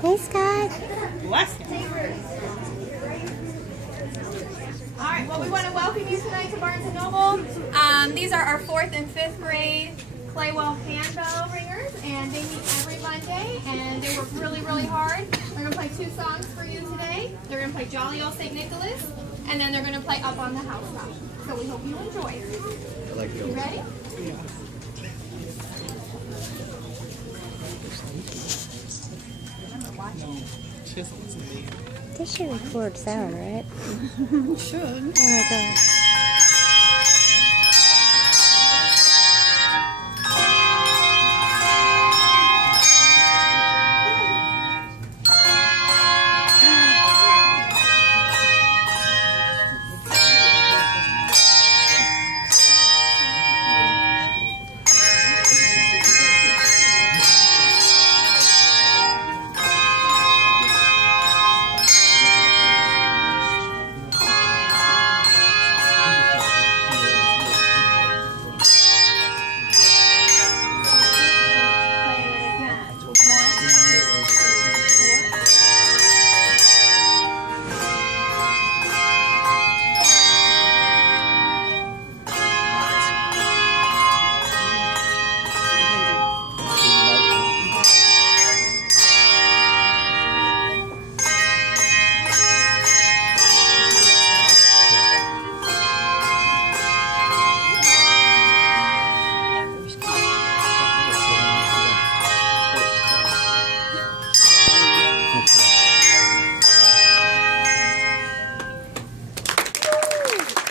Hey, Scott. Bless you. All right, well, we want to welcome you tonight to Barnes & Noble. These are our 4th and 5th grade Claywell handbell ringers, and they meet every Monday, and they work really, really hard. They're going to play 2 songs for you today. They're going to play Jolly Old St. Nicholas, and then they're going to play Up on the Housetop. So we hope you enjoy. I like the You ready? This should record sound, right? Should. Oh my gosh.